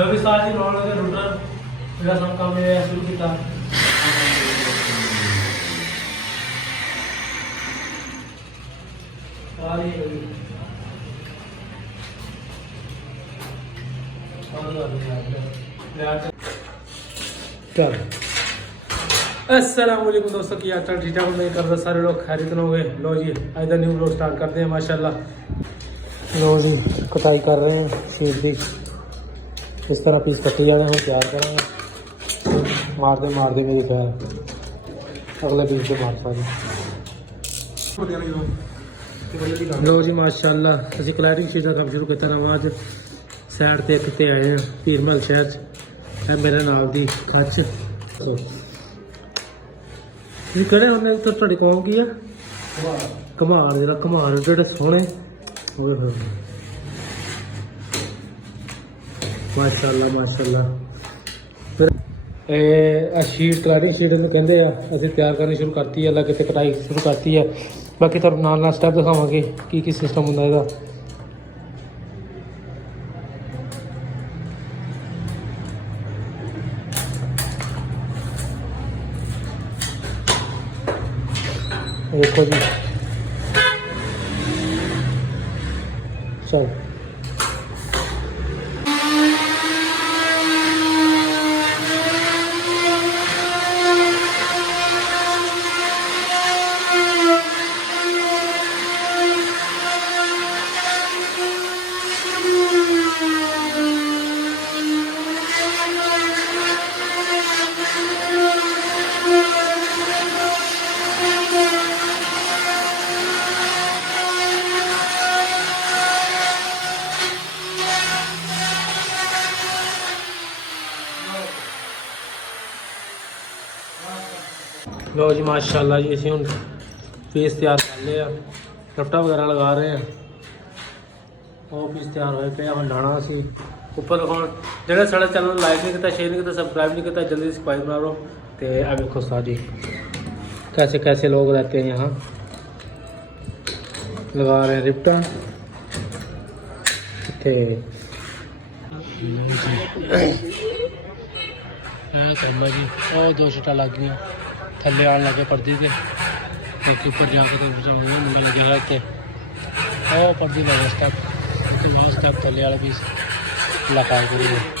रवि साल जी लाने लगे रूटर मेरा सब काम ये शुरू किया चल अस्सलाम वालेकुम दोस्तों की यात्रा ठीक ठाक नहीं कर रहे सारे लोग खैरियत हो गए। लो जी आज का न्यू ब्लॉग स्टार्ट करते हैं माशाल्लाह। लो जी कटाई कर रहे हैं शीट की, इस तरह पीस कट्टी जाने हम तैयार करेंगे। मारते मारते मेरे ख्याल अगले पीस से मार सारे। लो जी माशाल्लाह असं क्लैरिंग शीट का काम शुरू किया नवाज सैड से कितने आए हैं पीरमल शहर है मेरे नाल दी खच कड़े उन्हें तो थोड़ी कौम की है घमार जरा घमार जोड़े सोहने माशाल्लाह माशाल्लाह। फिर शीट क्लैरिंग शीट कहते हैं असं तैयार करनी शुरू करती है, अलग कितने कटाई शुरू करती है। बाकी तो नाल स्टैप दिखावे की सिस्टम होंगे इसका। देखो जी चल लो जी माशाल्लाह जी असीं हुण पीस तैयार कर लिया, लफ्टा वगैरह लगा रहे हैं। वो पीस तैयार होए पे हम लाना असी ऊपर लिखाउण। जिहड़े साढ़े चैनल लाइक नहीं किया, शेयर नहीं किया, सबसक्राइब नहीं किया, जल्दी सब्सक्राइब करा लो। तो अब देखो साहब जी कैसे कैसे लोग रहते हैं यहाँ, लगा रहे हैं रिप्टन। करना जी और दो छटा लग गई थले आने लगे पर्दी के, बाकी ऊपर जाकर तो मुंडा लगे हुआ थे और पर्दी लगे स्टेप, उसके बाद स्टेप थले वाले पीस लगा करिए।